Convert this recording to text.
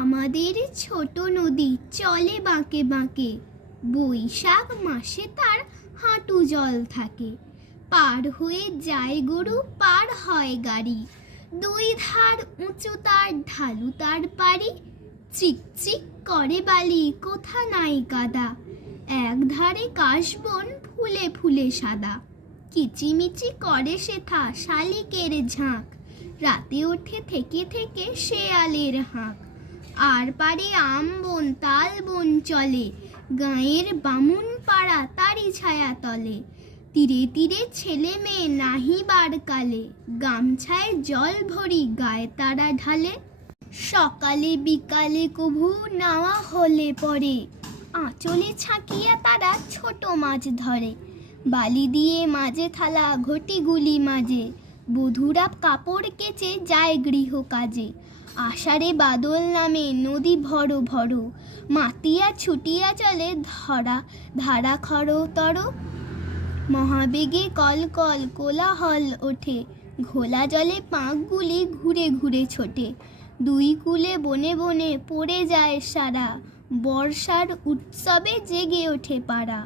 আমাদের ছোট নদী চলে বাঁকে বাঁকে, বৈশাখ মাসে তার হাঁটু জল থাকে। পার হয়ে যায় গরু, পার হয় গাড়ি, দুই ধার উঁচু তার, ঢালু তার পাড়ি। চিকচিক করে বালি, কোথা নাই কাদা, এক ধারে কাশবন ফুলে ফুলে সাদা। কিচিমিচি করে সেথা শালিকের ঝাঁক, রাতে ওঠে থেকে থেকে শেয়ালের হাঁক। আর পারে আম বন তাল বন চলে, গাঁয়ের বামুন পাড়া তারি ছায়া তলে। তীরে তীরে ছেলে মেয়ে নাহিবার কালে, গামছায় জল ভরি গায়ে তারা ঢালে। সকালে বিকালে কভু নাওয়া হলে পরে, আঁচলে ছাকিয়া তারা ছোট মাছ ধরে। বালি দিয়ে মাঝে থালা ঘটিগুলি মাঝে, বধূরা কাপড় কেচে যায় গৃহ কাজে। আষাঢ়ে বাদল নামে নদী ভরো ভরো, মাতিয়া ছুটিয়া চলে ধরা ধারা খরতর। মহাবেগে কল কল কোলাহল ওঠে, ঘোলা জলে পাঁকগুলি ঘুরে ঘুরে ছোটে। দুই কূলে বনে বনে পড়ে যায় সারা, বর্ষার উৎসবে জেগে ওঠে পাড়া।